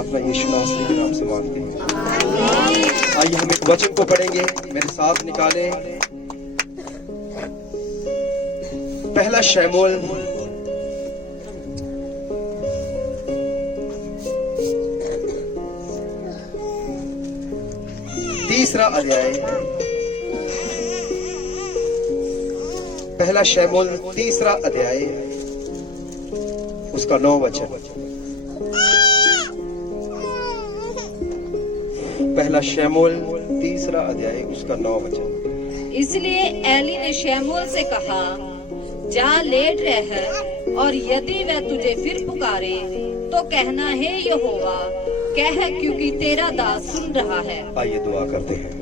प्रार्थना यीशु नासरी के नाम से मांगते हैं। आइए हम एक वचन को पढ़ेंगे, मेरे साथ निकालें। पहला शमूएल तीसरा अध्याय, पहला शमूएल तीसरा अध्याय उसका 9 वचन। पहला शमूएल तीसरा अध्याय उसका 9 वचन। इसलिए एली ने शमूएल से कहा, जा लेट रह, और यदि वह तुझे फिर पुकारे तो कहना है यहोवा कह, क्योंकि तेरा दास सुन रहा है। आइए दुआ करते हैं।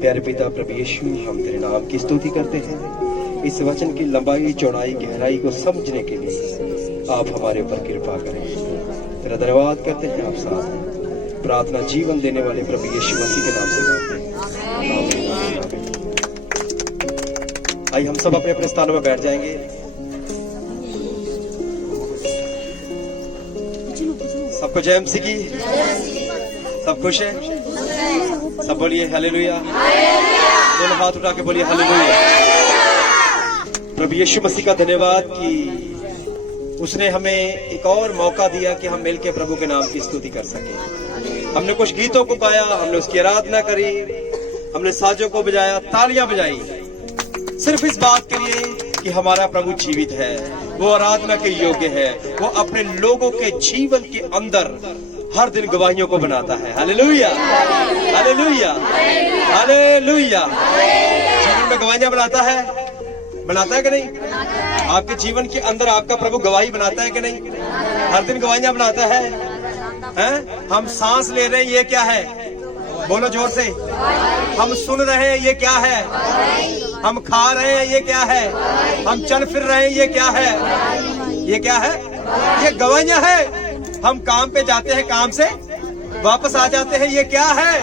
प्यारे पिता प्रभु यीशु, हम तेरे नाम की स्तुति करते हैं। इस वचन की लंबाई चौड़ाई गहराई को समझने के लिए आप हमारे ऊपर कृपा करें। तेरा धन्यवाद करते हैं। आप साथ हैं। प्रार्थना जीवन देने वाले प्रभु यीशु मसीह के नाम से मांगते हैं। आइए हम सब अपने अपने स्थानों में बैठ जाएंगे। सबको जय मसीह की। सब खुश है? सब बोलिए हालेलुया। दोनों हाथ उठा के बोलिए हालेलुया। प्रभु यीशु मसीह का धन्यवाद कि उसने हमें एक और मौका दिया कि हम मिलकर प्रभु के नाम की स्तुति कर सके। हमने कुछ गीतों को गाया, हमने उसकी आराधना करी, हमने साजों को बजाया, तालियां बजाई, सिर्फ इस बात के लिए कि हमारा प्रभु जीवित है, वो आराधना के योग्य है, वो अपने लोगों के जीवन के अंदर हर दिन गवाहियों को बनाता है। Hallelujah, hallelujah, hallelujah. जीवन में गवाहियां बनाता है कि नहीं? आपके जीवन के अंदर आपका प्रभु गवाही बनाता है कि नहीं? हर दिन गवाहियां बनाता है। हैं? हम सांस ले रहे हैं, ये क्या है? बोलो जोर से। हम सुन रहे हैं, ये क्या है? हम खा रहे हैं, ये क्या है? हम चल फिर रहे हैं, ये क्या है? ये क्या है? ये गवाहियां है। हम काम पे जाते हैं, काम से वापस आ जाते हैं, ये क्या है?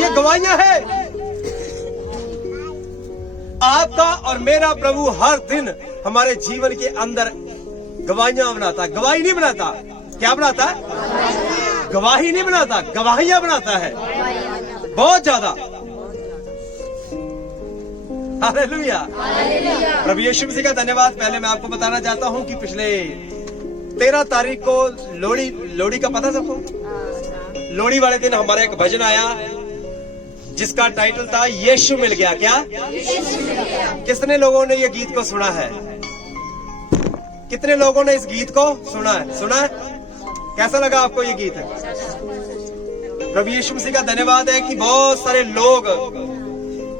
ये गवाहियां है। आपका और मेरा प्रभु हर दिन हमारे जीवन के अंदर गवाहियां बनाता है। गवाही नहीं बनाता, क्या बनाता है? गवाही नहीं बनाता, गवाहियां बनाता है, बहुत ज्यादा। हालेलुया। प्रभु यीशु मसीह का धन्यवाद। पहले मैं आपको बताना चाहता हूं कि पिछले 13 तारीख को लोहड़ी का पता सबको? लोहड़ी वाले दिन हमारा एक भजन आया जिसका टाइटल था यीशु मिल गया। क्या? कितने लोगों ने ये गीत को सुना है? कितने लोगों ने इस गीत को सुना है? सुना है? कैसा लगा आपको ये गीत? प्रभु यीशु मसीह का धन्यवाद है कि बहुत सारे लोग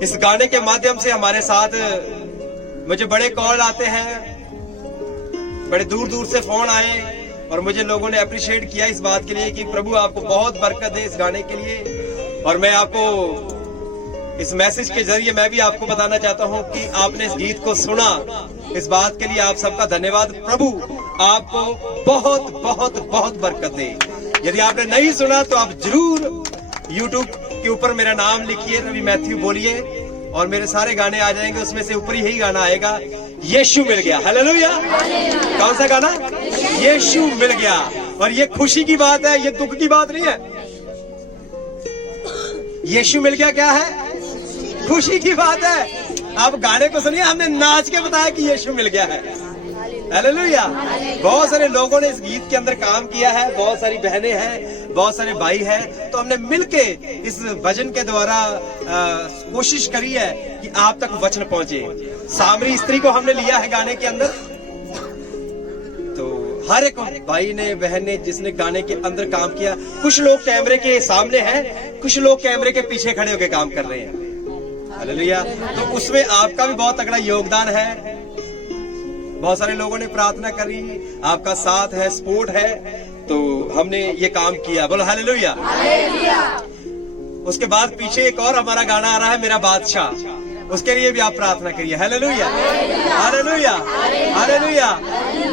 इस गाने के माध्यम से हमारे साथ, मुझे बड़े कॉल आते हैं, बड़े दूर दूर से फोन आए और मुझे लोगों ने अप्रिशिएट किया इस बात के लिए कि प्रभु आपको बहुत बरकत दे इस गाने के लिए। और मैं आपको इस मैसेज के जरिए मैं भी आपको बताना चाहता हूं कि आपने इस गीत को सुना, इस बात के लिए आप सबका धन्यवाद। प्रभु आपको बहुत बहुत बहुत बरकत दे। यदि आपने नहीं सुना तो आप जरूर YouTube के ऊपर मेरा नाम लिखिए, रवि मैथ्यू बोलिए, और मेरे सारे गाने आ जाएंगे। उसमें से ऊपर यही गाना आएगा, यीशु मिल गया। हालेलुया। कौन सा गाना? यीशु मिल गया। और ये खुशी की बात है, ये दुख की बात नहीं है। यीशु मिल गया क्या है? खुशी की बात है। आप गाने को सुनिए, हमने नाच के बताया कि यीशु मिल गया है। हालेलुया। बहुत सारे लोगों ने इस गीत के अंदर काम किया है, बहुत सारी बहनें हैं, बहुत सारे भाई हैं, तो हमने मिलके इस भजन के द्वारा कोशिश करी है कि आप तक वचन पहुंचे। सामरी स्त्री को हमने लिया है गाने के अंदर, तो हर एक भाई ने, बहन ने, जिसने गाने के अंदर काम किया। कुछ लोग कैमरे के सामने हैं, कुछ लोग कैमरे के पीछे खड़े होकर काम कर रहे हैं। हालेलुया। तो उसमें आपका भी बहुत तगड़ा योगदान है। बहुत सारे लोगों ने प्रार्थना करी, आपका साथ है, सपोर्ट है, तो हमने ये काम किया। बोलो हालेलुया। उसके बाद पीछे एक और हमारा गाना आ रहा है, मेरा बादशाह, उसके लिए भी आप प्रार्थना करिए। Hallelujah, hallelujah, hallelujah.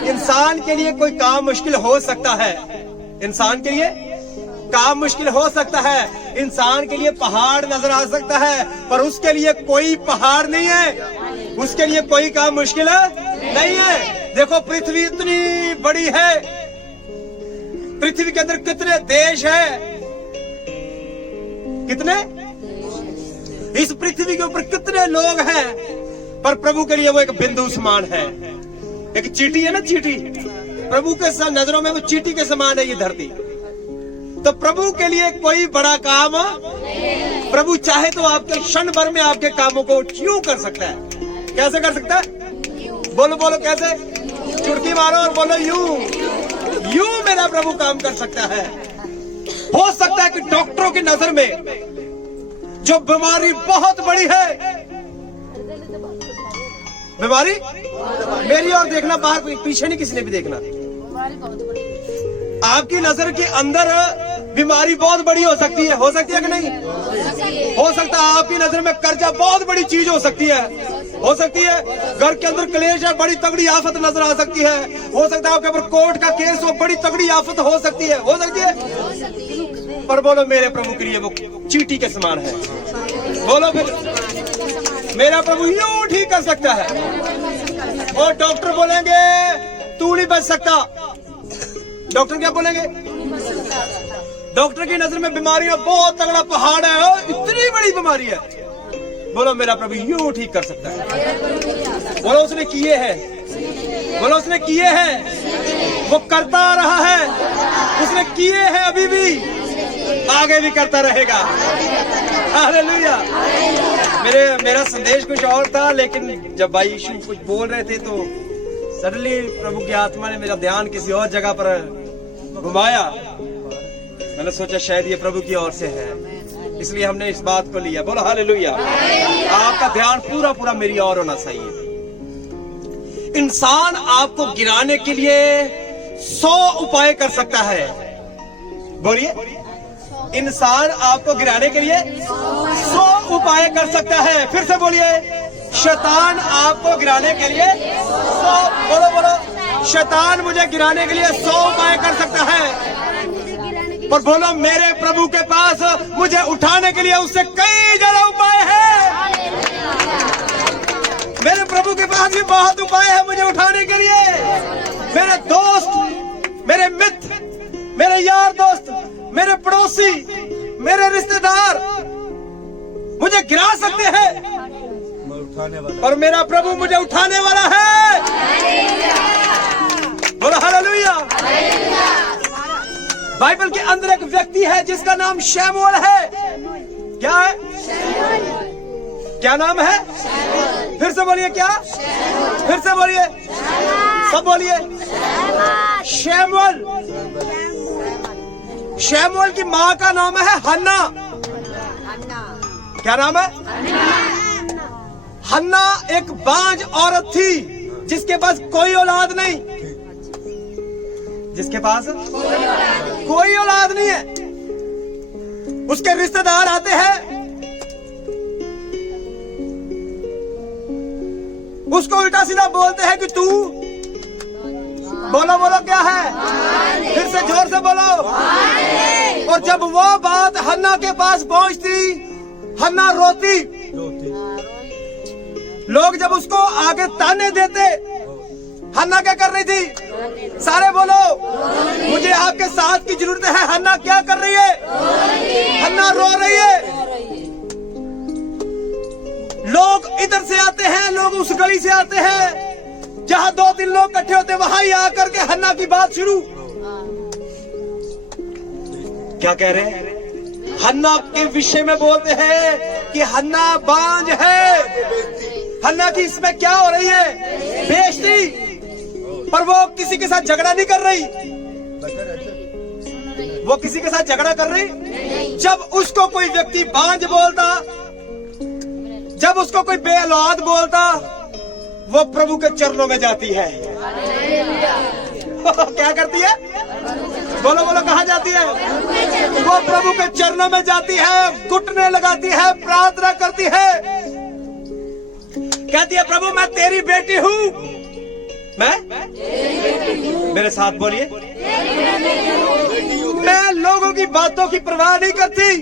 इंसान के लिए कोई काम मुश्किल हो सकता है, इंसान के लिए काम मुश्किल हो सकता है, इंसान के लिए पहाड़ नजर आ सकता है, पर उसके लिए कोई पहाड़ नहीं है, उसके लिए कोई काम मुश्किल नहीं है। देखो पृथ्वी इतनी बड़ी है, पृथ्वी के अंदर कितने देश हैं, कितने, इस पृथ्वी के ऊपर कितने लोग हैं, पर प्रभु के लिए वो एक बिंदु समान है। एक चींटी है ना, चींटी, प्रभु के नजरों में वो चींटी के समान है ये धरती। तो प्रभु के लिए कोई बड़ा काम, प्रभु चाहे तो आपके क्षण भर में आपके कामों को यूं कर सकता है। कैसे कर सकता है? बोलो बोलो कैसे? चुटकी मारो और बोलो यूं। यूं मेरा प्रभु काम कर सकता है। हो सकता है कि डॉक्टरों की नजर में जो बीमारी बहुत बड़ी है, बीमारी, मेरी ओर देखना, बाहर पीछे नहीं किसी ने भी देखना, आपकी नजर के अंदर बीमारी बहुत बड़ी हो सकती है कि नहीं? हो सकता है आपकी नजर में कर्जा बहुत बड़ी चीज हो सकती है घर के अंदर क्लेश है, बड़ी तगड़ी आफत नजर आ सकती है। हो सकता है आपके ऊपर कोर्ट का केस हो, बड़ी तगड़ी आफत हो सकती है। पर बोलो मेरे प्रभु के लिए वो चींटी के समान है। बोलो फिर, मेरा प्रभु यूं ठीक कर सकता है। और डॉक्टर बोलेंगे तू नहीं बच सकता, डॉक्टर क्या बोलेंगे? डॉक्टर की नजर में बीमारियां बहुत तगड़ा पहाड़ है, इतनी बड़ी बीमारी है। बोलो मेरा प्रभु यूं ठीक कर सकता है। बोलो उसने किए हैं, बोलो उसने किए हैं, वो करता रहा है, उसने किए हैं, अभी भी आगे भी करता रहेगा। हालेलुया। मेरा संदेश कुछ और था, लेकिन जब भाई यीशु कुछ बोल रहे थे तो सडनली प्रभु की आत्मा ने मेरा ध्यान किसी और जगह पर घुमाया। मैंने सोचा शायद ये प्रभु की ओर से है, इसलिए हमने इस बात को लिया। बोलो हालेलुया। आपका ध्यान पूरा पूरा मेरी ओर होना चाहिए। इंसान आपको गिराने के लिए 100 उपाय कर सकता है। बोलिए, इंसान आपको गिराने के लिए 100 उपाय कर सकता है। फिर से बोलिए, शैतान आपको गिराने के लिए 100, बोलो बोलो, शैतान मुझे गिराने के लिए 100 उपाय कर सकता है। पर बोलो मेरे प्रभु के पास मुझे उठाने के लिए उससे कई ज्यादा उपाय है। मेरे प्रभु के पास भी बहुत उपाय है मुझे उठाने के लिए। मेरे दोस्त, मेरे मित्र, मेरे यार दोस्त, मेरे पड़ोसी, मेरे रिश्तेदार मुझे गिरा सकते हैं, पर मेरा प्रभु मुझे उठाने वाला है। बोलो हालेलुया। बाइबल के अंदर एक व्यक्ति है जिसका नाम शमूएल है। क्या है? क्या नाम है? फिर से बोलिए, क्या? फिर से बोलिए, सब बोलिए, शमूएल। शमूएल की माँ का नाम है हन्ना। क्या नाम है? हन्ना एक बांझ औरत थी जिसके पास कोई औलाद नहीं, जिसके पास कोई औलाद नहीं है। उसके रिश्तेदार आते हैं, उसको उल्टा सीधा बोलते हैं कि तू, बोलो बोलो क्या है? फिर से जोर से बोलो। और जब वो बात हन्ना के पास पहुंचती, हन्ना रोती। लोग जब उसको आगे ताने देते, हन्ना क्या कर रही थी? सारे बोलो, मुझे आपके साथ की जरूरत है। हन्ना क्या कर रही है? हन्ना रो रही है। लोग इधर से आते हैं, लोग उस गली से आते हैं, जहां 2-3 लोग इकट्ठे होते, वहां ही आकर के हन्ना की बात शुरू। क्या कह रहे हैं? हन्ना के विषय में बोलते हैं कि हन्ना बांझ है। हन्ना की इसमें क्या हो रही है? बेइज्जती। पर वो किसी के साथ झगड़ा नहीं कर रही, वो किसी के साथ झगड़ा कर रही। जब उसको कोई व्यक्ति बांझ बोलता, जब उसको कोई बेऔलाद बोलता, वो प्रभु के चरणों में जाती है। क्या करती है? बोलो बोलो, कहाँ जाती है? वो प्रभु के चरणों में जाती है, घुटने लगाती है, प्रार्थना करती है, कहती है प्रभु मैं तेरी बेटी हूँ। मैं मेरे साथ बोलिए, मैं लोगों की बातों की परवाह नहीं करती,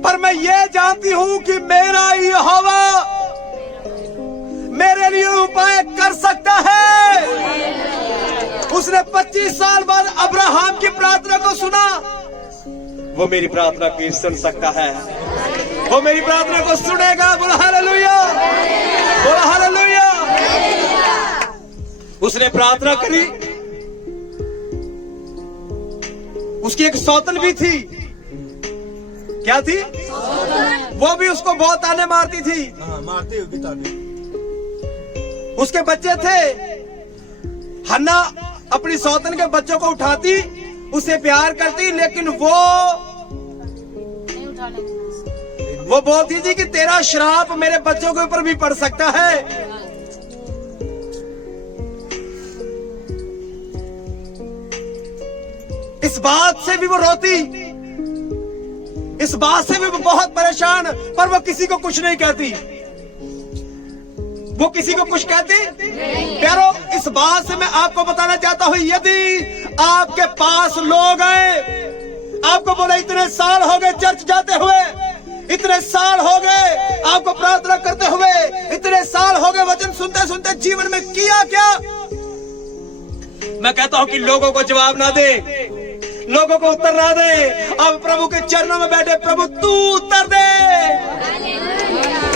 पर मैं ये जानती हूँ कि मेरा यहोवा मेरे लिए उपाय कर सकता है। उसने 25 साल बाद अब्राहम की प्रार्थना को सुना। वो मेरी प्रार्थना को सुन सकता है, वो मेरी प्रार्थना को सुनेगा। बोला हालेलुया, बोला हालेलुया। उसने प्रार्थना करी, उसकी एक सौतन भी थी। क्या थी? वो भी उसको बहुत ताने मारती थी। मारती होगी ताने। उसके बच्चे थे। हन्ना अपनी सौतन के बच्चों को उठाती, उसे प्यार करती, लेकिन वो बोलती थी कि तेरा श्राप मेरे बच्चों के ऊपर भी पड़ सकता है। इस बात से भी वो रोती, इस बात से भी वो बहुत परेशान, पर वो किसी को कुछ नहीं कहती। वो किसी को कुछ कहती प्यारो, इस बात से मैं आपको बताना चाहता हूं, यदि आपके पास लोग हैं, आपको बोला इतने साल हो गए चर्च जाते हुए, इतने साल हो गए आपको प्रार्थना करते हुए, इतने साल हो गए वचन सुनते सुनते, जीवन में किया क्या? मैं कहता हूं कि लोगों को जवाब ना दे, लोगों को उत्तर ना दे। अब प्रभु के चरणों में बैठे, प्रभु तू उत्तर दे।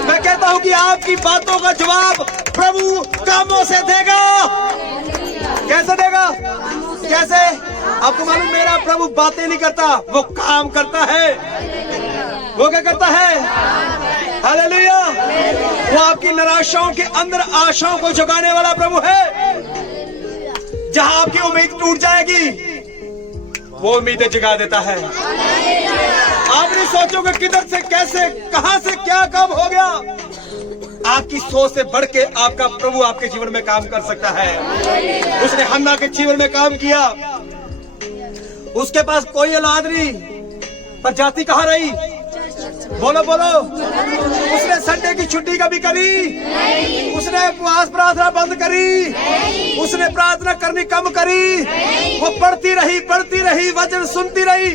मैं कहता हूं कि आपकी बातों का जवाब प्रभु कामों से देगा। कैसे देगा? कैसे? आपको मालूम, मेरा प्रभु बातें नहीं करता, वो काम करता है। वो क्या करता है? हालेलुया। वो आपकी निराशाओं के अंदर आशाओं को जगाने वाला प्रभु है। जहां आपकी उम्मीद टूट जाएगी, वो उम्मीदें जगा देता है। आप नहीं सोचोगे किधर से, कैसे, कहां से, क्या, कब हो गया। आपकी सोच से बढ़ के आपका प्रभु आपके जीवन में काम कर सकता है। उसने हन्ना के जीवन में काम किया। उसके पास कोई औलाद नहीं, पर जाति कहाँ रही? बोलो बोलो। उसने संडे की छुट्टी कभी करी? उसने उपवास प्रार्थना बंद करी? उसने प्रार्थना करनी कम करी? वो पढ़ती रही, वचन सुनती रही।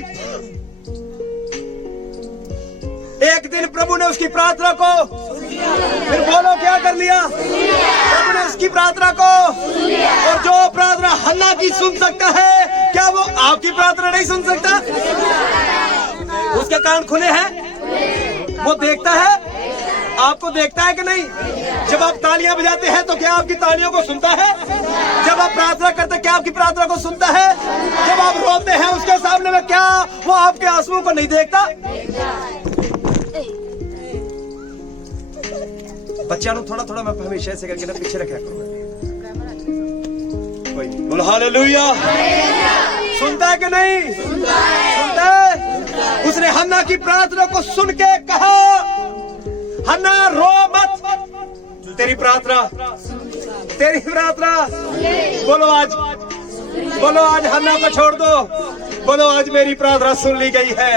एक दिन प्रभु ने उसकी प्रार्थना को, फिर बोलो क्या कर लिया? प्रभु ने उसकी प्रार्थना को, और जो प्रार्थना हन्ना की सुन सकता है, क्या वो आपकी प्रार्थना नहीं सुन सकता? उसके कान खुले हैं, वो देखता है, आपको देखता है कि नहीं? जब आप तालियां बजाते हैं तो क्या आपकी तालियों को सुनता है? जब आप प्रार्थना करते हैं क्या आपकी प्रार्थना को सुनता है? जब आप रोते हैं उसके सामने में, क्या वो आपके आंसुओं को नहीं देखता? बच्चा नु थोड़ा थोड़ा मैं हमेशा ऐसे करके ना पीछे रखा करूंगा। कोई नहीं, बोलो हालेलुया। सुनता है कि नहीं? सुनता है। उसने हन्ना की प्रार्थना को सुन के कहा, हन्ना रो मत, तेरी प्रार्थना, तेरी प्रार्थना। बोलो आज, बोलो आज हन्ना को छोड़ दो। बोलो आज मेरी प्रार्थना सुन ली गई है।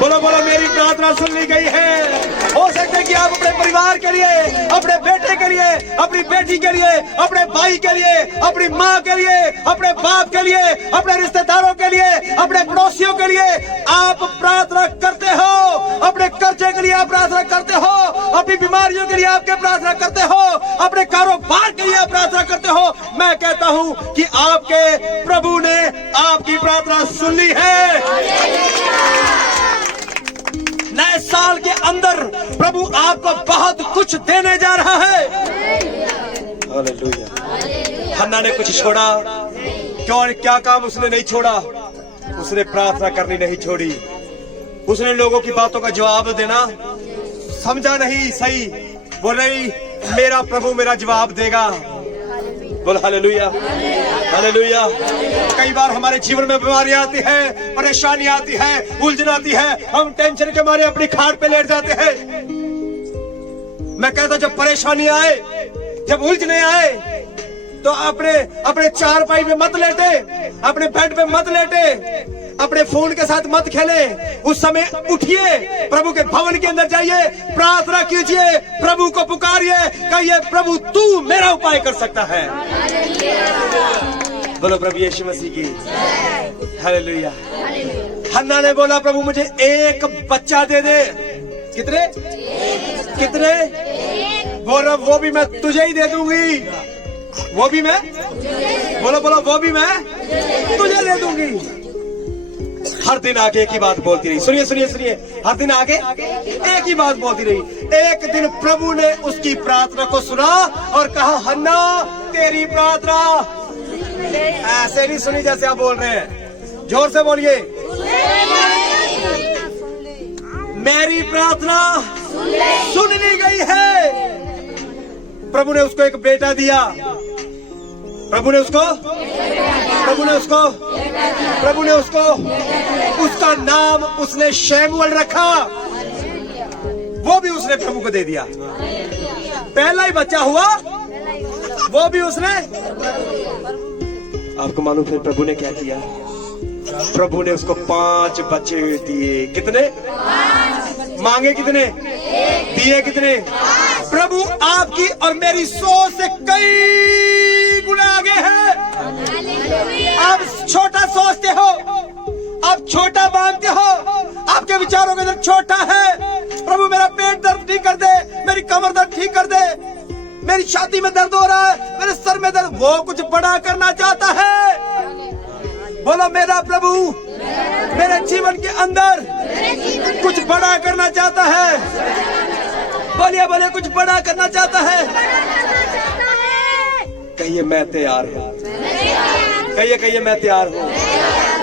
बोलो बोलो मेरी प्रार्थना सुन ली गई है। हो सकता है कि आप अपने परिवार के लिए, अपने बेटे के लिए, अपनी बेटी के लिए, अपने भाई के लिए, अपनी माँ के लिए, अपने बाप के लिए, अपने रिश्तेदारों के लिए, अपने पड़ोसियों के लिए आप प्रार्थना करते हो। अपने कर्जे के लिए आप प्रार्थना करते हो, अपनी बीमारियों के लिए आपके प्रार्थना करते हो, अपने कारोबार के लिए आप प्रार्थना करते हो। मैं कहता हूँ कि आपके प्रभु ने आपकी प्रार्थना सुन ली है। नए साल के अंदर प्रभु आपको बहुत कुछ देने जा रहा है। हालेलुया। हन्ना ने कुछ छोड़ा क्यों? क्या काम उसने नहीं छोड़ा? उसने प्रार्थना करनी नहीं छोड़ी। उसने लोगों की बातों का जवाब देना समझा नहीं सही। वो नहीं, मेरा प्रभु मेरा जवाब देगा। बोल हालेलुया, हालेलुया। कई बार हमारे जीवन में बीमारियां आती है, परेशानी आती है, उलझन आती है, हम टेंशन के मारे अपनी खाट पे लेट जाते हैं। मैं कहता जब परेशानी आए, जब उलझने आए, तो अपने चारपाई पे मत लेटे, अपने बेड पे मत लेटे, अपने फोन के साथ मत खेले। उस समय उठिए, प्रभु के भवन के अंदर जाइए, प्रार्थना कीजिए, प्रभु को पुकारिए, कहिए प्रभु तू मेरा उपाय कर सकता है। बोलो प्रभु यीशु मसीह की हालेलुया। हन्ना ने बोला प्रभु मुझे एक बच्चा दे दे। कितने? कितने? बोला वो भी मैं तुझे ही दे दूंगी, वो भी मैं बोलो बोलो, वो भी मैं तुझे दे दूंगी। हर दिन आके एक ही बात बोलती रही। सुनिए सुनिए सुनिए, हर दिन आके एक ही बात बोलती रही। एक दिन प्रभु ने उसकी प्रार्थना को सुना और कहा, हन्ना तेरी प्रार्थना ऐसे नहीं सुनी जैसे आप बोल रहे हैं। जोर से बोलिए, मेरी प्रार्थना सुन ली गई है। प्रभु ने उसको एक बेटा दिया। प्रभु ने उसको उसका नाम उसने शैमुएल रखा। वो भी उसने प्रभु को दे दिया। पहला ही बच्चा हुआ, वो भी उसने। आपको मालूम फिर प्रभु ने क्या किया? प्रभु ने उसको 5 बच्चे दिए। कितने मांगे? कितने दिए? कितने? प्रभु आपकी और मेरी सोच से कई गुना आगे है। आप छोटा सोचते हो, आप छोटा मांगते हो, आपके विचारों के अंदर छोटा है। प्रभु मेरा पेट दर्द ठीक कर दे, मेरी कमर दर्द ठीक कर दे, मेरी छाती में दर्द हो रहा है, मेरे सर में दर्द। वो कुछ बड़ा करना चाहता है। बोलो, मेरा प्रभु मेरे जीवन के अंदर कुछ बड़ा करना चाहता है। बोलिए बोलिए, कुछ बड़ा करना चाहता है। कहिए मैं तैयार हूँ। कहिए मैं तैयार हूँ।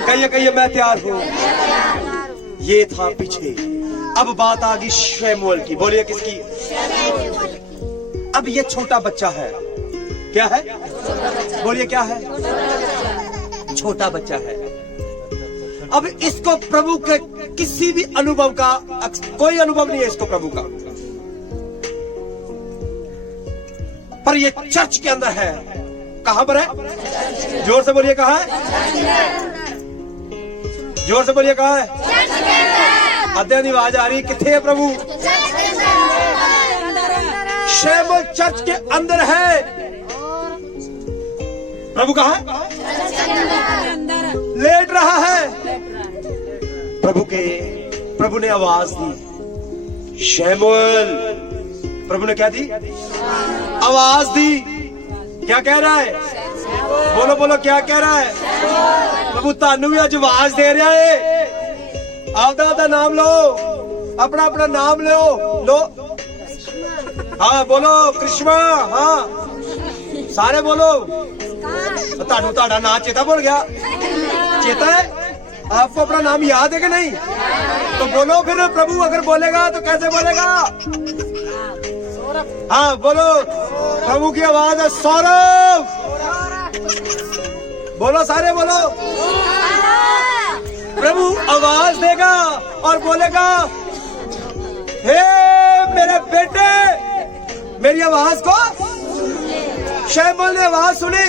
कहिए मैं तैयार हूँ। ये था पीछे। अब बात आ गई शैमुएल की। बोलिए किसकी? अब ये छोटा बच्चा है। क्या है? बोलिए क्या है? छोटा बच्चा है। अब इसको प्रभु के किसी भी अनुभव का कोई अनुभव नहीं है इसको प्रभु का। पर ये चर्च के अंदर है। कहां पर है? जोर से बोलिए, कहां है? जोर से बोलिए, कहां है? अध्ययन की आवाज आ रही। किथे है प्रभु? शैमुएल चर्च के अंदर है। प्रभु कहां है? लेट रहा है। प्रभु ने आवाज दी, शैमुएल। प्रभु ने क्या दी? आवाज दी। क्या कह रहा है? बोलो बोलो, क्या कह रहा है? प्रभु तानू भी आज आवाज दे रहा है। आपदा नाम लो, अपना अपना नाम लो। हाँ बोलो, कृष्णा। हाँ सारे बोलो। ताड़ा नाम चेता बोल गया? चेता है? आपको अपना नाम याद है कि नहीं? तो बोलो फिर। प्रभु अगर बोलेगा तो कैसे बोलेगा? हाँ बोलो। प्रभु की आवाज है, सौरभ। बोलो सारे बोलो। प्रभु आवाज देगा और बोलेगा, हे मेरे बेटे, मेरी आवाज को। शैमुएल ने आवाज सुनी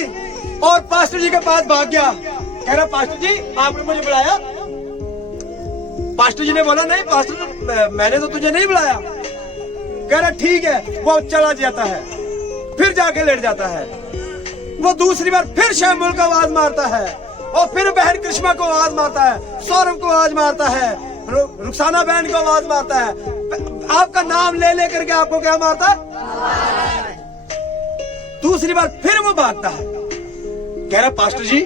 और पास्टर जी के पास भाग गया। कह रहा, पास्टर जी आपने मुझे बुलाया? पास्टर जी ने बोला, नहीं पास्टर, मैंने तो तुझे नहीं बुलाया। कह रहा, ठीक है। वो चला जाता है, फिर जाके लेट जाता है। वो दूसरी बार फिर शैमुएल को आवाज मारता है और फिर बहन कृष्णा को आवाज मारता है, सौरभ को आवाज मारता है, रुखसाना बहन को आवाज मारता है। आपका नाम ले लेकर के आपको क्या मारता है? दूसरी बार फिर वो भागता है। कह रहा, पास्टर जी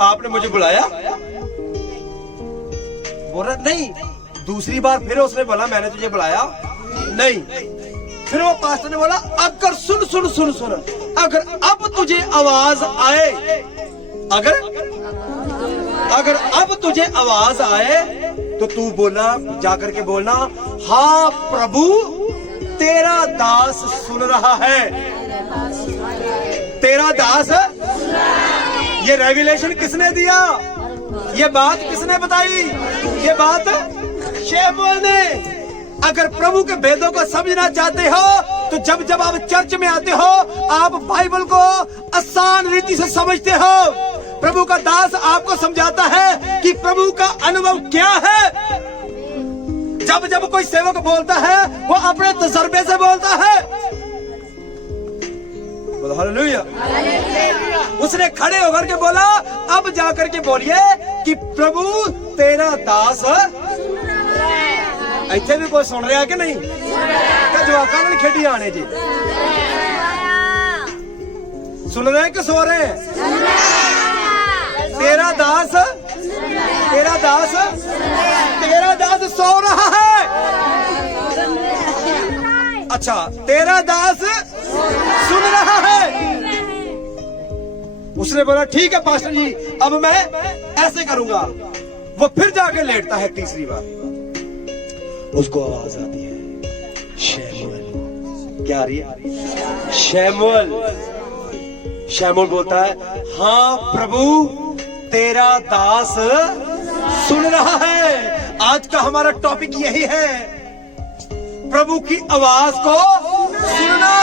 आपने मुझे बुलाया? बोल रहा, नहीं। दूसरी बार फिर उसने बोला, मैंने तुझे बुलाया नहीं। फिर वो पास्टर ने बोला, अगर सुन सुन सुन सुन, अगर अब तुझे आवाज आए, अगर अब तुझे आवाज आए तो तू बोला, जाकर के बोलना, हाँ प्रभु तेरा दास सुन रहा है। तेरा दास। ये रेवलेशन किसने दिया? ये बात किसने बताई? ये बात शैमुएल ने। अगर प्रभु के भेदों को समझना चाहते हो तो जब जब आप चर्च में आते हो, आप बाइबल को आसान रीति से समझते हो। प्रभु का दास आपको समझाता है कि प्रभु का अनुभव क्या है। जब जब कोई सेवक बोलता है, वो अपने तजर्बे से बोलता है। हालेलुया। उसने खड़े होकर के बोला, अब जाकर के बोलिए कि प्रभु तेरा दास। इतने भी कोई सुन रहा है कि नहीं? जवाका ने खेडी आने जी। सुन रहे हैं कि सो रहे हैं? तेरा दास सो रहा है। अच्छा, तेरा दास सुन रहा है। उसने बोला ठीक है पास्टर जी, अब मैं ऐसे करूंगा। वो फिर जाके लेटता है तीसरी बार। उसको आवाज आती है, शैमुएल। क्या आ रही है? शैमुएल। शैमुएल बोलता है, हाँ प्रभु, तेरा दास सुन रहा है। आज का हमारा टॉपिक यही है, प्रभु की आवाज को सुनना।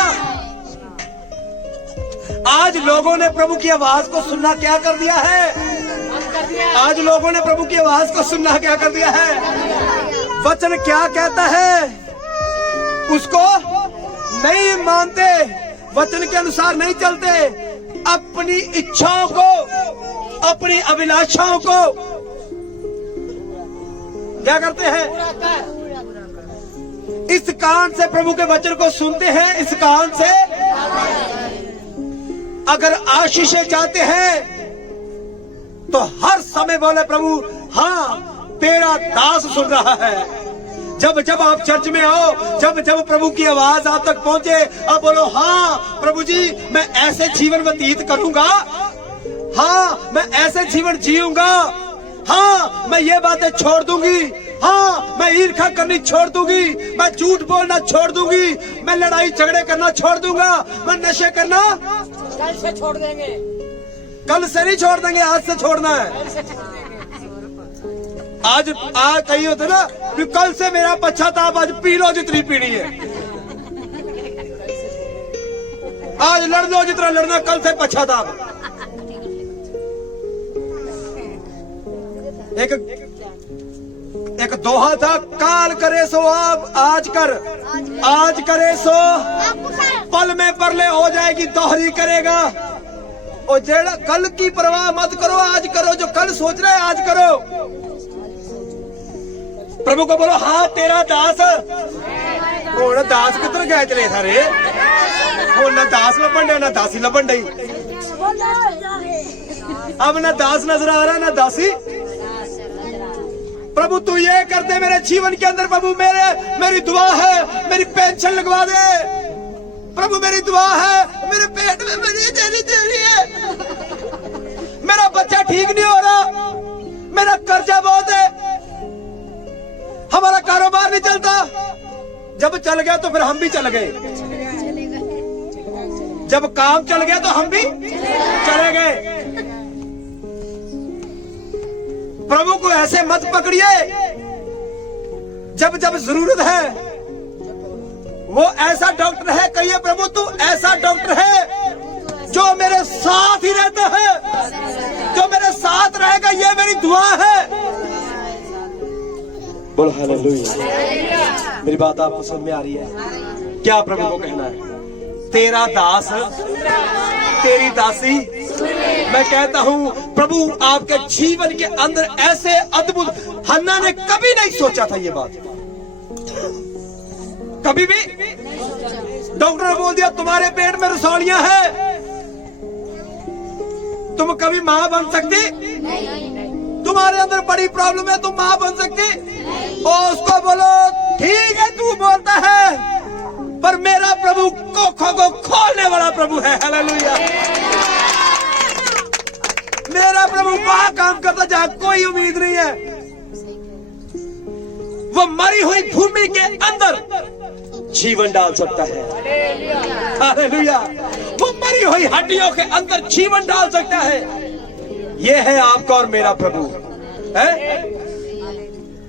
आज लोगों ने प्रभु की आवाज को सुनना क्या कर दिया है? आज लोगों ने प्रभु की आवाज को सुनना क्या कर दिया है? वचन क्या कहता है उसको नहीं मानते, वचन के अनुसार नहीं चलते, अपनी इच्छाओं को, अपनी अभिलाषाओं को क्या करते हैं? इस कान से प्रभु के वचन को सुनते हैं, इस कान से अगर आशीषें चाहते हैं तो हर समय बोले प्रभु, हाँ तेरा दास सुन रहा है। जब जब आप चर्च में आओ, जब जब प्रभु की आवाज आप तक पहुंचे, अब बोलो, हाँ प्रभु जी, मैं ऐसे जीवन व्यतीत करूंगा, हाँ मैं ऐसे जीवन जीऊंगा, हाँ मैं ये बातें छोड़ दूंगी, हाँ मैं ईर्ष्या करनी छोड़ दूंगी, मैं झूठ बोलना छोड़ दूंगी, मैं लड़ाई झगड़े करना छोड़ दूंगा, मैं नशे करना कल से छोड़ देंगे। कल से नहीं छोड़ देंगे, आज से छोड़ना है। आज कही होते ना कि कल से मेरा पश्चाताप, आज पी लो जितनी पीनी है, आज लड़ लो जितना लड़ना, कल से पश्चाताप। एक दोहा था, काल करे सो आप आज कर, आज करे सो पल में परले हो जाएगी, दोहरी करेगा। और जेड़ा कल की परवाह मत करो, आज करो, जो कल सोच रहे आज करो। प्रभु को बोलो, हाँ तेरा दास। वो दास किधर गए चले सारे? वो ना दास लबन डे, ना दासी लबन डई। अब ना दास नजर आ रहा, ना दासी। प्रभु तू ये कर दे मेरे जीवन के अंदर। प्रभु मेरी दुआ है, मेरी पेंशन लगवा दे। प्रभु मेरी दुआ है, मेरे पेट में मरीज देरी है, मेरा बच्चा ठीक नहीं हो रहा, मेरा कर्जा बहुत है, हमारा कारोबार नहीं चलता। जब चल गया तो फिर हम भी चल गए, जब काम चल गया तो हम भी चले गए। प्रभु को ऐसे मत पकड़िए। जब जब जरूरत है, वो ऐसा डॉक्टर है, कहिए प्रभु तू ऐसा डॉक्टर है जो मेरे साथ ही रहता है, जो मेरे साथ रहेगा, ये मेरी दुआ है। बोलो हालेलुया। मेरी बात आपको समझ में आ रही है? क्या प्रभु को कहना है? तेरा दास, तेरी दासी। मैं कहता हूं प्रभु आपके जीवन के अंदर ऐसे अद्भुत, हन्ना ने कभी नहीं सोचा था ये बात, कभी भी। डॉक्टर ने बोल दिया तुम्हारे पेट में रसौलियां हैं, तुम कभी मां बन सकती? तुम्हारे अंदर बड़ी प्रॉब्लम है, तुम मां बन सकती? और उसको बोलो ठीक है तू बोलता है, पर मेरा प्रभु कोखों को खोलने वाला प्रभु है। हालेलुया। मेरा प्रभु वहां काम करता जहां कोई उम्मीद नहीं है। वो मरी हुई भूमि के अंदर जीवन डाल सकता है। हालेलुया। वो मरी हुई हड्डियों के अंदर जीवन डाल सकता है। ये है आपका और मेरा प्रभु है।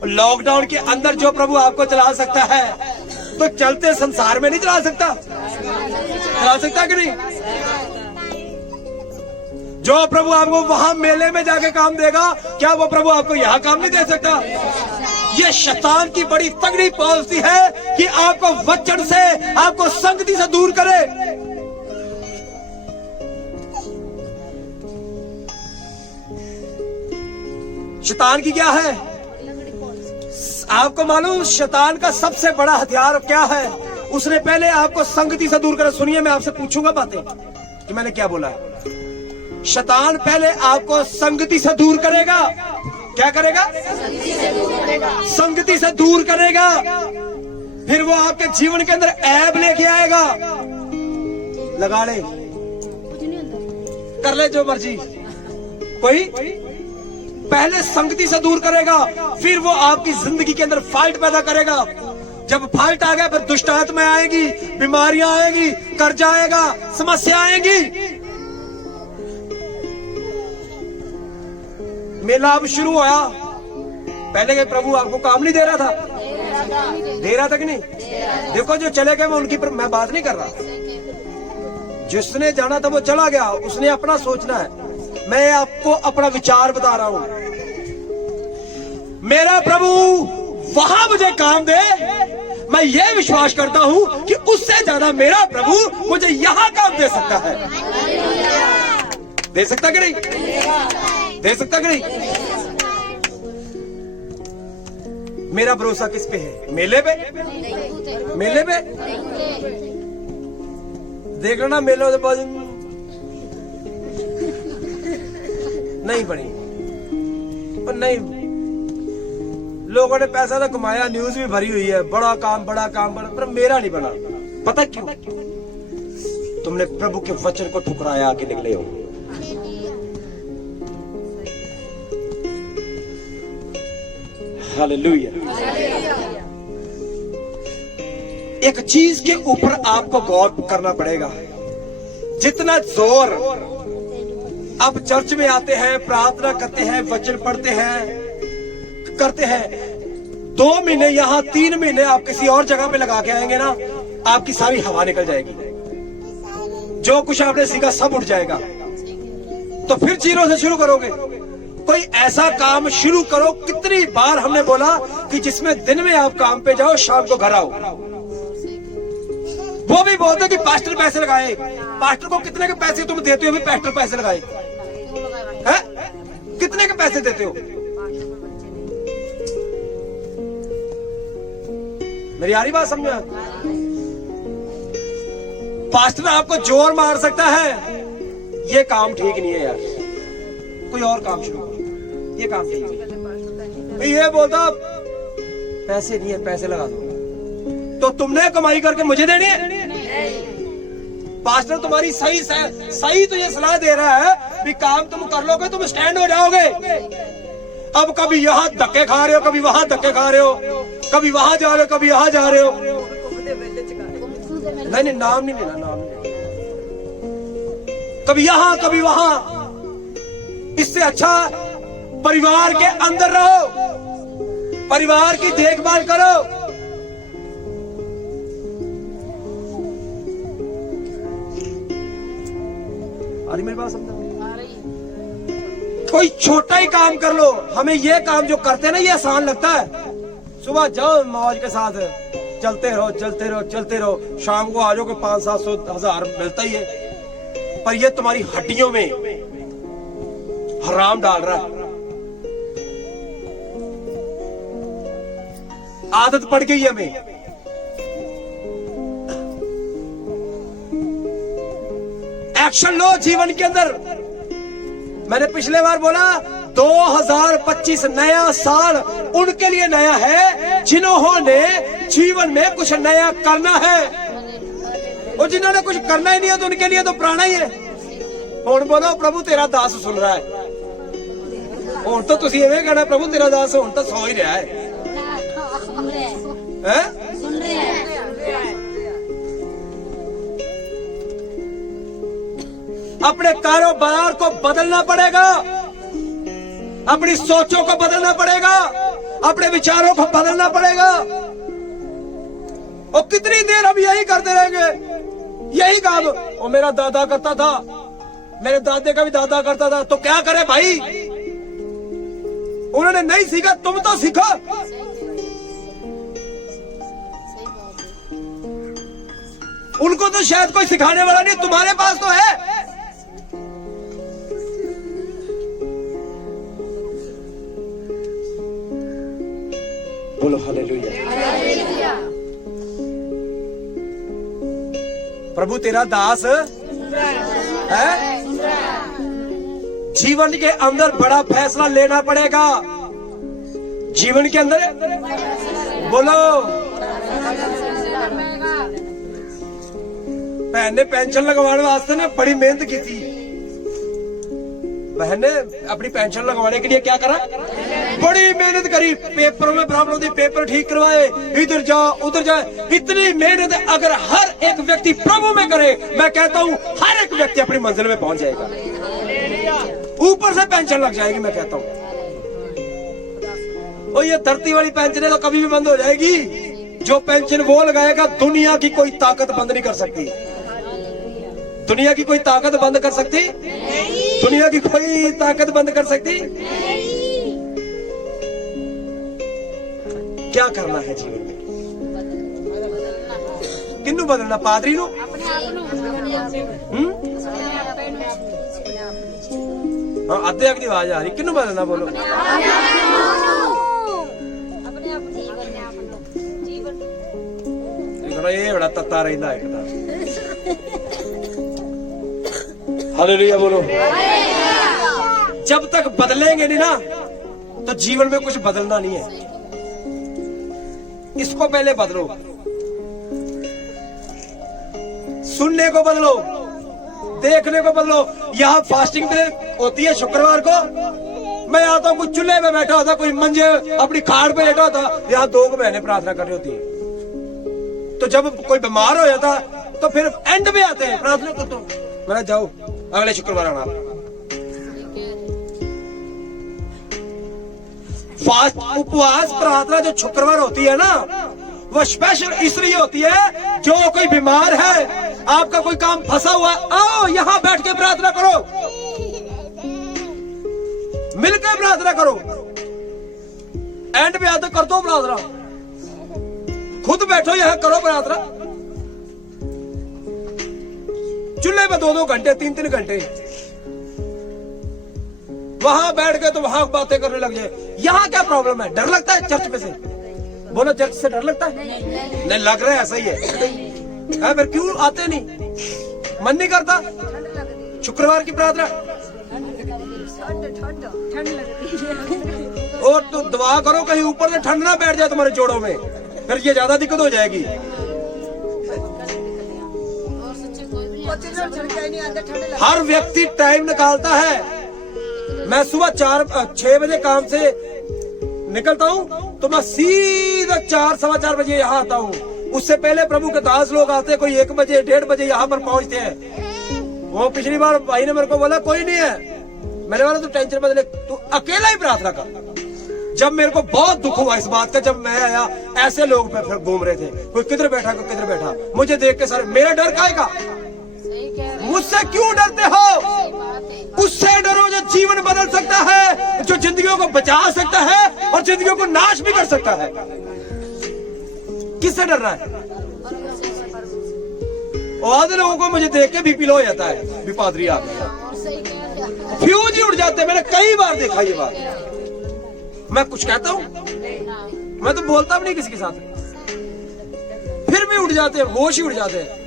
लॉकडाउन के अंदर जो प्रभु आपको चला सकता है, तो चलते संसार में नहीं चला सकता? चला सकता कि नहीं? जो प्रभु आपको वहां मेले में जाके काम देगा, क्या वो प्रभु आपको यहां काम नहीं दे सकता? ये शैतान की बड़ी तगड़ी पॉलिसी है कि आपको वचन से, आपको संगति से दूर करे। शैतान की क्या है? आपको मालूम शैतान का सबसे बड़ा हथियार क्या है? उसने पहले आपको संगति से दूर करा। सुनिए, मैं आपसे पूछूंगा बातें कि मैंने क्या बोला है। शैतान पहले आपको संगति से दूर करेगा। क्या करेगा? संगति से दूर करेगा। फिर वो आपके जीवन के अंदर ऐब लेके आएगा। लगा ले, कर ले जो मर्जी, कोई पहले संगति से दूर करेगा, फिर वो आपकी जिंदगी के अंदर फाल्ट पैदा करेगा। जब फाल्ट आ गया फिर दुष्ट आत्माएं आएगी, बीमारियां आएगी, कर्जा आएगा, समस्या आएगी। मेला अब शुरू हुआ, पहले के प्रभु आपको काम नहीं दे रहा था? दे रहा था कि नहीं? देखो जो चले गए मैं उनकी मैं बात नहीं कर रहा। जिसने जाना था वो चला गया, उसने अपना सोचना है। मैं आपको अपना विचार बता रहा हूं। मेरा प्रभु वहां मुझे काम दे, मैं ये विश्वास करता हूं कि उससे ज्यादा मेरा प्रभु मुझे यहां काम दे सकता है। दे सकता कि नहीं? दे सकता कि नहीं? मेरा भरोसा किस पे है? मेले पे? मेले पे देख लेना, मेलों के बाद नहीं बनी, पर नहीं, लोगों ने पैसा तो कमाया, न्यूज भी भरी हुई है, बड़ा काम बड़ा काम बड़ा, पर मेरा नहीं बना। पता क्यों? तुमने प्रभु के वचन को ठुकराया आके निकले हो। हालेलुया। एक चीज के ऊपर आपको गौर करना पड़ेगा। जितना जोर अब चर्च में आते हैं, प्रार्थना करते हैं, वचन पढ़ते हैं, करते हैं, 2 महीने यहां 3 महीने आप किसी और जगह पे लगा के आएंगे ना, आपकी सारी हवा निकल जाएगी। जो कुछ आपने सीखा सब उठ जाएगा। तो फिर जीरो से शुरू करोगे। कोई ऐसा काम शुरू करो। कितनी बार हमने बोला कि जिसमें दिन में आप काम पे जाओ, शाम को घर आओ। वो भी बोलते कि पास्टर पैसे लगाए। पास्टर को कितने के पैसे तुम देते हो? भी पास्टर पैसे लगाए हैं? कितने के पैसे देते हो? मेरी यारी बात समझो। पास्टर आपको जोर मार सकता है, ये काम ठीक नहीं है यार, कोई और काम शुरू करो, ये काम ठीक है। ये बोलता पैसे नहीं है, पैसे लगा दो। तो तुमने कमाई करके मुझे देनी है? पास्टर तुम्हारी सही तो ये सलाह दे रहा है कि काम तुम कर लोगे, तुम स्टैंड हो जाओगे। अब कभी यहाँ धक्के खा रहे हो, कभी वहां धक्के खा रहे हो, कभी वहां जा रहे हो, कभी यहाँ जा रहे हो। नहीं, नाम नहीं लेना, नाम नहीं लेना। कभी यहाँ कभी वहां। इससे अच्छा परिवार के अंदर रहो, परिवार की देखभाल करो। अरे मेरी बात समझो। कोई छोटा ही काम कर लो। हमें ये काम जो करते हैं ना, ये आसान लगता है। सुबह जाओ मौज के साथ, चलते रहो चलते रहो चलते रहो, शाम को आ जाओगे 500-700-1000 मिलता ही है। पर ये तुम्हारी हड्डियों में हराम डाल रहा है। आदत पड़ गई हमें। एक्शन लो जीवन के अंदर। मैंने पिछले बार बोला 2025 नया साल उनके लिए नया है जिन्होंने जीवन में कुछ नया करना है, और जिन्होंने कुछ करना ही नहीं है तो उनके लिए तो पुराना ही है। और बोलो प्रभु तेरा दास सुन रहा है। और तो तुसी एवें कहना प्रभु तेरा दास हुण तो सो ही रहा है, सुन रहे हैं। अपने कारोबार को बदलना पड़ेगा, अपनी सोचों को बदलना पड़ेगा, अपने विचारों को बदलना पड़ेगा। और कितनी देर हम यही करते रहेंगे, यही काम। और मेरा दादा करता था, मेरे दादे का भी दादा करता था, तो क्या करे भाई? उन्होंने नहीं सीखा, तुम तो सीखो। उनको तो शायद कोई सिखाने वाला नहीं, तुम्हारे पास तो है। बोलो हालेलुया। प्रभु तेरा दास है। जीवन के अंदर बड़ा फैसला लेना पड़ेगा। जीवन के अंदर बोलो, बहन ने पेंशन लगवाने वास्ते ने बड़ी मेहनत की थी। बहन ने अपनी पेंशन लगवाने के लिए क्या करा, बड़ी मेहनत करी, पेपरों में प्रॉब्लम होती, पेपर ठीक करवाए, इधर जाओ उधर जाए, इतनी मेहनत अगर हर एक व्यक्ति प्रभु में करे, मैं कहता हूँ हर एक व्यक्ति अपनी मंजिल में पहुंच जाएगा, ऊपर से पेंशन लग जाएगी। मैं कहता हूँ और ये धरती वाली पेंशन तो कभी भी बंद हो जाएगी। जो पेंशन वो लगाएगा, दुनिया की कोई ताकत बंद नहीं कर सकती। दुनिया की कोई ताकत बंद कर सकती? दुनिया की कोई ताकत बंद कर सकती? क्या करना है जीवन में? किन्नू बदलना? पादरी नु? हाँ, अद्धे की आवाज आ रही, किन्नू बदलना? बोलो। ये बड़ा तत्ता रहता है एकदम। हालेलुया बोलो। जब तक बदलेंगे नहीं ना, तो जीवन में कुछ बदलना नहीं है। इसको पहले बदलो, सुनने को बदलो, देखने को बदलो। यहाँ फास्टिंग होती है शुक्रवार को, मैं आता हूँ, कुछ चूल्हे में बैठा होता, कोई मंजे अपनी खाट पे बैठा होता, यहाँ 2 बहनें प्रार्थना कर रही होती है। तो जब कोई बीमार हो जाता तो फिर एंड में आते हैं, प्रार्थना करते हो, मैं जाओ अगले शुक्रवार आना। फास्ट उपवास प्रार्थना जो शुक्रवार होती है ना, वो स्पेशल इसलिए होती है, जो कोई बीमार है, आपका कोई काम फंसा हुआ है, आओ यहां बैठ के प्रार्थना करो, मिलकर प्रार्थना करो। एंड में आते कर दो प्रार्थना, खुद बैठो यहां करो प्रार्थना। चूल्हे में 2-2 घंटे 3-3 घंटे वहां बैठ गए तो वहां बातें करने लग जाए। यहाँ क्या प्रॉब्लम है? डर लगता है चर्च में से? बोलो, चर्च से डर लगता है? नहीं लग रहा है, ऐसा ही है। फिर क्यों आते नहीं? मन नहीं करता शुक्रवार की प्रार्थना? और तो दुआ करो कहीं ऊपर से ठंड ना बैठ जाए तुम्हारे जोड़ों में, फिर ये ज्यादा दिक्कत हो जाएगी। हर व्यक्ति टाइम निकालता है। मैं सुबह 4-6 बजे काम से निकलता हूँ तो मैं सीधा 4-4:15 बजे यहाँ आता हूँ। उससे पहले प्रभु के दास लोग आते हैं, कोई 1 बजे 1:30 बजे यहाँ पर पहुँचते हैं। वो पिछली बार भाई ने मेरे को बोला कोई नहीं है, मैंने बोला तू टेंशन मत ले, तू अकेला ही प्रार्थना कर। जब मेरे को बहुत दुख हुआ इस बात का, जब मैं आया ऐसे लोग पे फिर घूम रहे थे, कोई किधर बैठा कोई किधर बैठा, मुझे देख के सारे, मेरा डर काहेगा? मुझसे क्यों डरते हो? उससे डरो जो जीवन बदल सकता है, जो जिंदगियों को बचा सकता है और जिंदगियों को नाश भी कर सकता है। किससे डर रहा है? और आधे लोगों को मुझे देख के बीपी लो हो जाता है, भी पादरी आ गया, फ्यूज ही उड़ जाते हैं। मैंने कई बार देखा ये बात। मैं कुछ कहता हूँ, मैं तो बोलता भी नहीं किसी के साथ, फिर भी उड़ जाते हैं, होश ही उड़ जाते हैं।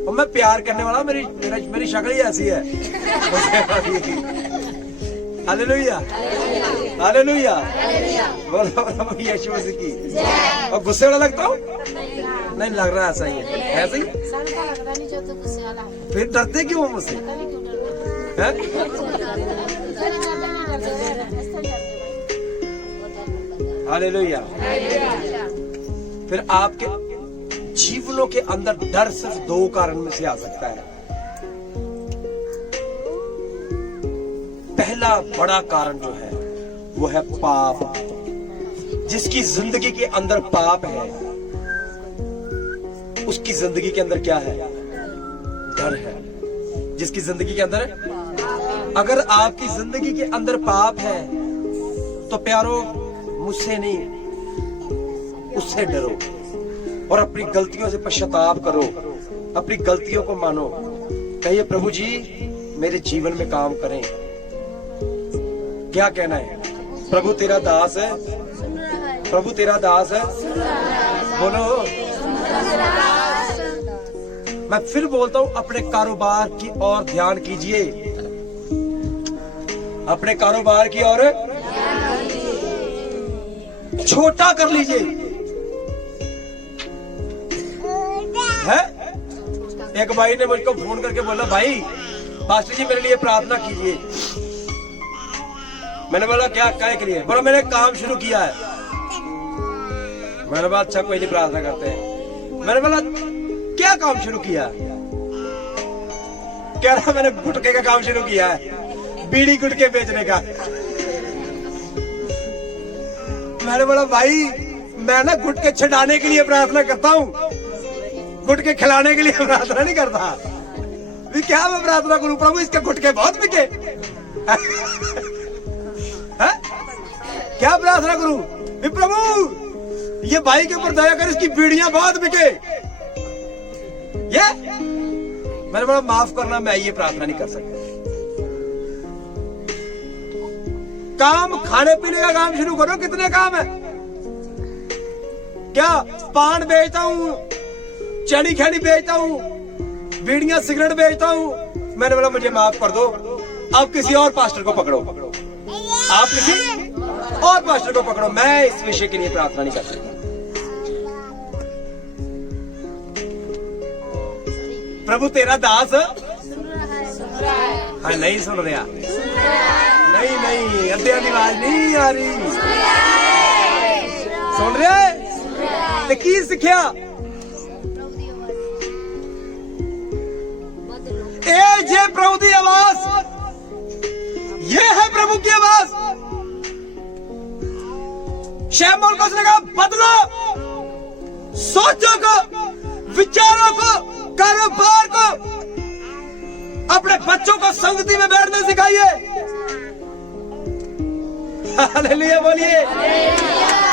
और मैं प्यार करने वाला, मेरी शक्ल ही ऐसी है। हालेलुया, हालेलुया, बोलो प्रभु यीशु मसीह की। और गुस्से वाला लगता हूँ? नहीं लग रहा, ऐसा ही है, ऐसा ही। फिर डरते क्यों हो मुझसे? हालेलुया। फिर आपके जीवनों के अंदर डर सिर्फ 2 कारण में से आ सकता है। पहला बड़ा कारण जो है वो है पाप। जिसकी जिंदगी के अंदर पाप है, उसकी जिंदगी के अंदर क्या है? डर है। जिसकी जिंदगी के अंदर, अगर आपकी जिंदगी के अंदर पाप है तो प्यारो मुझसे नहीं, उससे डरो और अपनी गलतियों से पश्चाताप करो, अपनी गलतियों को मानो। कहिए प्रभु जी मेरे जीवन में काम करें। क्या कहना है? प्रभु तेरा दास है, प्रभु तेरा दास है, बोलो। मैं फिर बोलता हूं, अपने कारोबार की ओर ध्यान कीजिए, अपने कारोबार की ओर छोटा कर लीजिए। है एक भाई ने मुझको फोन करके बोला, भाई पास्टर जी मेरे लिए प्रार्थना कीजिए। मैंने बोला क्या के लिए? बोला मैंने काम शुरू किया है। मैंने बोला अच्छा कोई नहीं, प्रार्थना करते हैं। मैंने बोला क्या काम शुरू किया? कह रहा मैंने गुटके का काम शुरू किया है, बीड़ी गुटके बेचने का। मैंने बोला भाई मैं ना गुटके छुड़ाने के लिए प्रार्थना करता हूँ, गुटके खिलाने के लिए प्रार्थना नहीं करता। भी क्या मैं प्रार्थना करूं, प्रभु इसके गुटके बहुत बिके। क्या प्रार्थना करूं? भी प्रभु ये भाई के ऊपर दया कर, इसकी बीड़ियां बहुत बिके। ये मैंने बोला माफ करना, मैं ये प्रार्थना नहीं कर सकता। काम खाने पीने का काम शुरू करो। कितने काम है? क्या पान बेचता हूं, चनी खेड़ी बेचता हूं, बीड़ियां सिगरेट बेचता हूं। मैंने बोला मुझे माफ कर दो, अब किसी और पास्टर को पकड़ो, आप किसी और पास्टर को पकड़ो, मैं इस विषय के लिए प्रार्थना नहीं कर सकता। प्रभु तेरा दास हाँ नहीं सुन रहा, नहीं अद्धिया की आवाज नहीं आ रही, सुन रहे? की सिक्ख्या ये प्रभु की आवाज, ये है प्रभु की आवाज। शैमूएल को उसने कहा बदलो सोचों को, विचारों को, कारोबार को, अपने बच्चों को संगति में बैठने सिखाइए। हालेलुया बोलिए।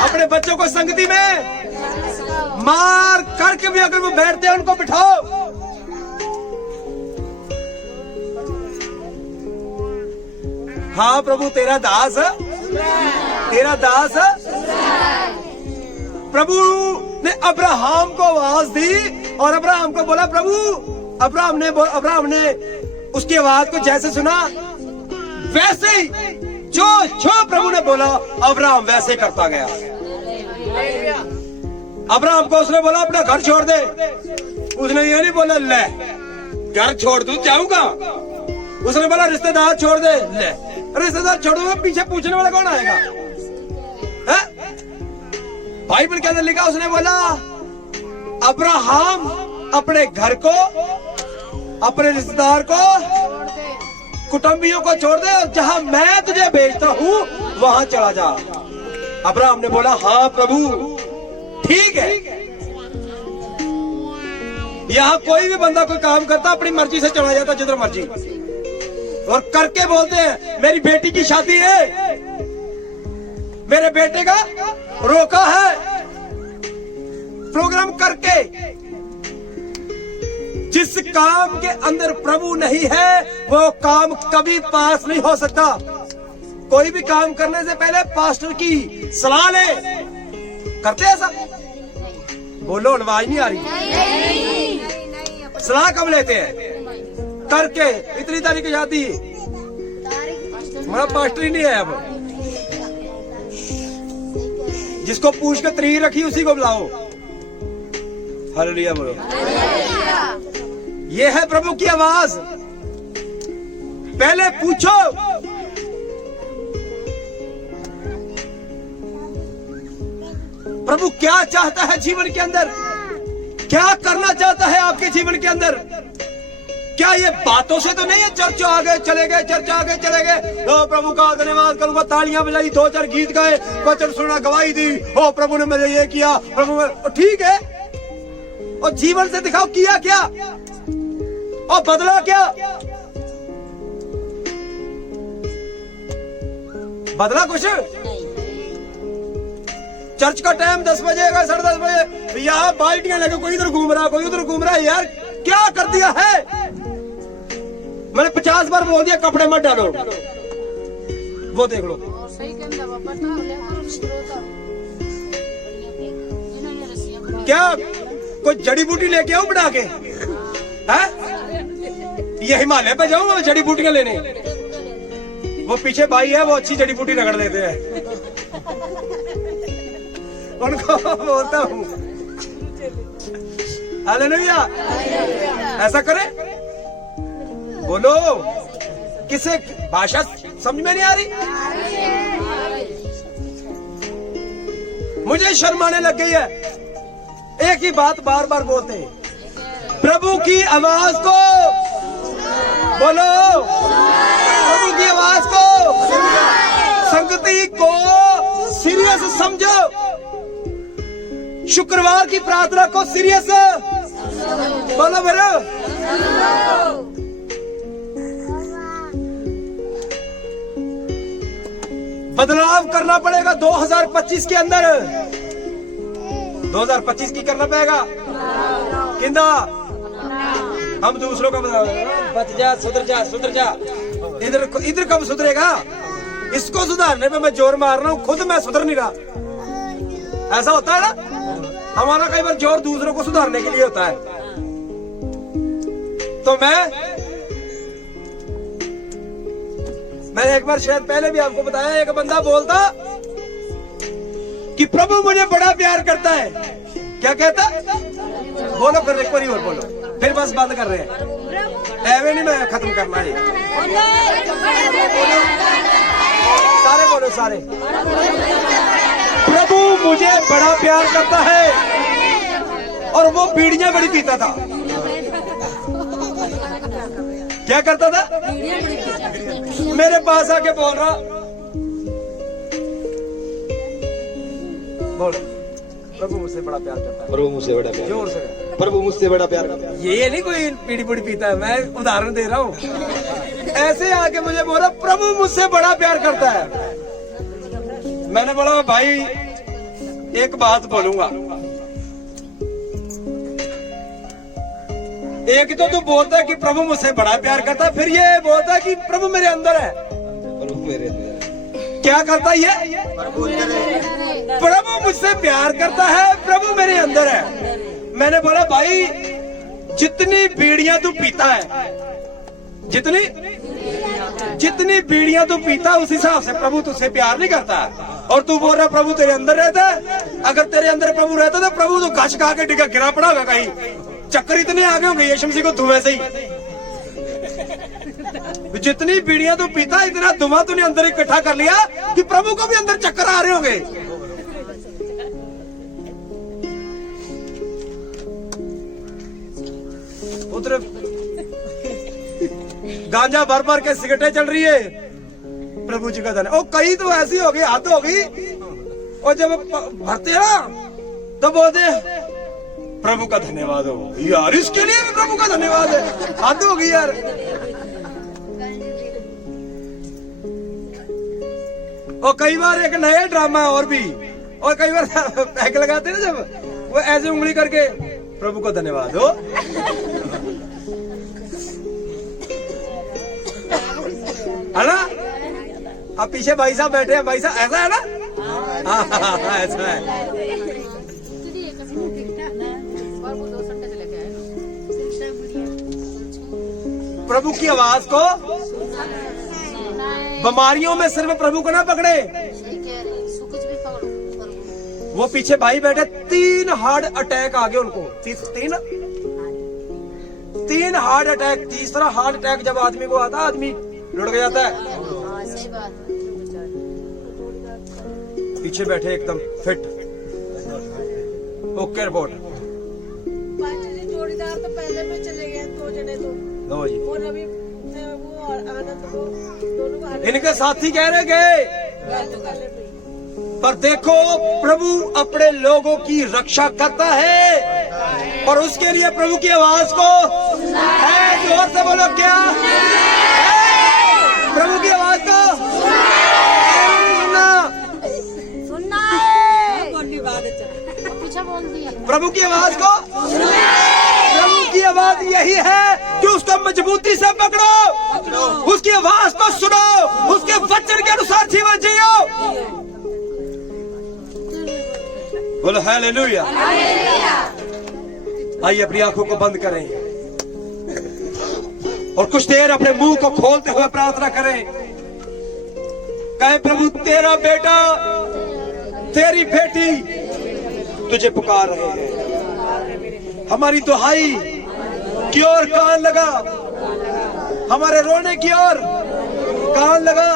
अपने बच्चों को संगति में मार करके भी अगर वो बैठते हैं उनको बिठाओ। हाँ प्रभु तेरा दास, तेरा दास। प्रभु ने अब्राहम को आवाज दी और अब्राहम को बोला, प्रभु अब्राहम ने उसकी आवाज को जैसे सुना वैसे ही जो प्रभु ने बोला अब्राहम वैसे करता गया। अब्राहम को उसने बोला अपना घर छोड़ दे, उसने ये नहीं बोला ले घर छोड़ दूं जाऊंगा। उसने बोला रिश्तेदार छोड़ दे, ले रिश्तेदार छोड़ दूंगा, पीछे पूछने वाला कौन आएगा? बाइबल के अंदर लिखा, उसने बोला अब्राहम अपने घर को, अपने रिश्तेदार को, कुटुंबियों को छोड़ दे और जहां मैं तुझे भेजता हूं वहां चला जा। अब्राहम ने बोला हाँ प्रभु ठीक है। यहां कोई भी बंदा कोई काम करता अपनी मर्जी से चला जाता जिधर मर्जी, और करके बोलते हैं मेरी बेटी की शादी है, मेरे बेटे का रोका है, प्रोग्राम करके। जिस काम के अंदर प्रभु नहीं है वो काम कभी पास नहीं हो सकता। कोई भी काम करने से पहले पास्टर की सलाह ले। करते हैं ऐसा? बोलो आवाज नहीं आ रही। सलाह कब लेते हैं? करके इतनी तारीख की शादी, हमारा पास्टर ही नहीं है। अब जिसको पूछ के तारीख रखी उसी को बुलाओ। हालेलुया बोलो। ये है प्रभु की आवाज। पहले पूछो, प्रभु क्या चाहता है जीवन के अंदर, क्या करना चाहता है आपके जीवन के अंदर। क्या ये बातों से तो नहीं है चर्च आ गए चले गए, चर्च आ गए चले गए, ओ प्रभु का धन्यवाद करूंगा, तालियां बजाई, 2-4 गीत गाए, वचन सुना, गवाही दी, ओ प्रभु ने मेरे ये किया, प्रभु ठीक है। और जीवन से दिखाओ किया क्या और बदला क्या। बदला कुछ? चर्च का टाइम 10 बजे का 10:30 बजे, यहाँ बाल्टियां लेके कोई इधर घूम रहा कोई उधर घूम रहा है। यार क्या कर दिया है? मैंने 50 बार बोल दिया कपड़े मत डालो, वो देख लो। क्या कोई जड़ी बूटी लेके आओ बना के? है? ये हिमालय पे जाऊं जड़ी बूटियां लेने? वो पीछे भाई है, वो अच्छी जड़ी बूटी रगड़ देते हैं। उनको बोलता हूँ हालेलुया। ऐसा करे, बोलो। किसे भाषा समझ में नहीं आ रही? मुझे शर्म आने लग गई है। एक ही बात बार बार बोलते हैं, प्रभु की आवाज को बोलो, प्रभु की आवाज को, संगति को सीरियस समझो, शुक्रवार की प्रार्थना को सीरियस बोलो मेरे। बदलाव करना पड़ेगा 2025 के अंदर। 2025 की करना पड़ेगा किंदा, हम दूसरों का बदलाव, बच जा, सुधर जा, सुधर जा। इधर कब सुधरेगा? इसको सुधारने पे मैं जोर मार रहा हूँ, खुद मैं सुधर नहीं रहा। ऐसा होता है ना, हमारा कई बार जोर दूसरों को सुधारने के लिए होता है। तो मैंने एक बार शायद पहले भी आपको बताया, एक बंदा बोलता कि प्रभु मुझे बड़ा प्यार करता है। क्या कहता? बोलो फिर एक बार और बोलो, फिर बस बंद कर रहे हैं। ऐवे नहीं मैं खत्म करना है। सारे बोलो, सारे। प्रभु मुझे बड़ा प्यार करता है। और वो बीड़ियां बड़ी पीता था। क्या करता था? मेरे पास आके बोल रहा, बोल, प्रभु मुझसे बड़ा प्यार करता है। प्रभु मुझसे बड़ा प्यार, जोर से। प्रभु मुझसे बड़ा प्यार करता है। ये नहीं कोई पीड़ी पुड़ी पीता है, मैं उदाहरण दे रहा हूँ। ऐसे आके मुझे बोला प्रभु मुझसे बड़ा प्यार करता है। मैंने बोला भाई एक बात बोलूंगा, एक तो तू बोलता है कि प्रभु मुझसे बड़ा प्यार करता है, फिर ये बोलता है कि प्रभु मेरे अंदर है। प्रभु मेरे अंदर क्या करता है ये? प्रभु मुझसे प्यार करता है, प्रभु मेरे अंदर है। मैंने बोला भाई जितनी बीड़ियां तू पीता है, जितनी बीड़ियां तू पीता है, उस हिसाब से प्रभु तुझसे प्यार नहीं करता। और तू बोल रहा प्रभु तेरे अंदर रहता है। अगर तेरे अंदर प्रभु रहता तो प्रभु तो घास खा के डिगा गिरा पड़ा होगा कहीं। चक्कर इतने आगे होंगे यीशु मसीह को धुएं से ही। जितनी बीड़ियां तू पीता, इतना धुआं तूने अंदर इकट्ठा कर लिया कि प्रभु को भी अंदर चक्कर आ रहे होंगे। उधर गांजा भर भर के सिगरेटें चल रही है, प्रभु जी का धन। और कई तो ऐसी हो गई, हद हो गई। और जब भरते हैं ना तो बोलते प्रभु का धन्यवाद हो यार, इसके लिए भी प्रभु का धन्यवाद है। हद हो गई यार। और कई बार एक नया ड्रामा और भी, और कई बार पैक लगाते ना जब, वो ऐसे उंगली करके प्रभु को धन्यवाद हो। है ना? अब पीछे भाई साहब बैठे हैं, भाई साहब ऐसा है ना? हाँ ऐसा है। प्रभु की आवाज को, बीमारियों में सिर्फ प्रभु को ना पकड़े। वो पीछे भाई बैठे, 3 हार्ट अटैक आ गए उनको। 3 हार्ट अटैक। तीसरा हार्ट अटैक जब आदमी को आता, आदमी लुढ़क जाता है। पीछे बैठे एकदम फिट, ओके रिपोर्ट। जोड़ीदार तो पहले में चले गए, 2 जने तो। लो जी। और अभी वो आनंद को दोनों को इनके साथी कह रहे गए, पर देखो प्रभु अपने लोगों की रक्षा करता है, और उसके लिए प्रभु की आवाज को है, जोर से बोलो क्या है? प्रभु की आवाज को सुनना प्रभु की आवाज को। प्रभु की आवाज यही है कि उसको मजबूती से पकड़ो, उसकी आवाज को सुनो, उसके वचन के अनुसार जीवन जियो। बोलो हालेलुया। आइए अपनी आंखों को बंद करें। और कुछ देर अपने मुंह को खोलते हुए प्रार्थना करें। कहे प्रभु तेरा बेटा तेरी बेटी तुझे पुकार रहे हैं। हमारी दुहाई की ओर कान लगा, हमारे रोने की ओर कान लगा।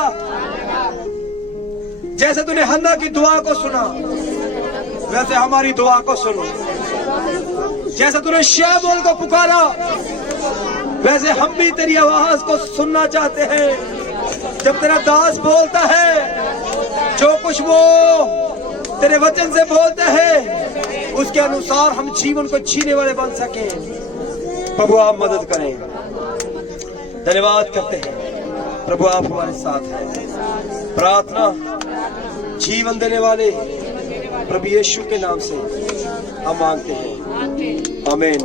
जैसे तूने हन्ना की दुआ को सुना वैसे हमारी दुआ को सुनो। जैसे तूने शमूएल को पुकारा वैसे हम भी तेरी आवाज को सुनना चाहते हैं। जब तेरा दास बोलता है जो कुछ वो तेरे वचन से बोलता है उसके अनुसार हम जीवन को जीने वाले बन सके। प्रभु आप मदद करें। धन्यवाद करते हैं प्रभु आप हमारे साथ हैं। प्रार्थना जीवन देने वाले प्रभु यीशु के नाम से हम मांगते हैं, आमीन।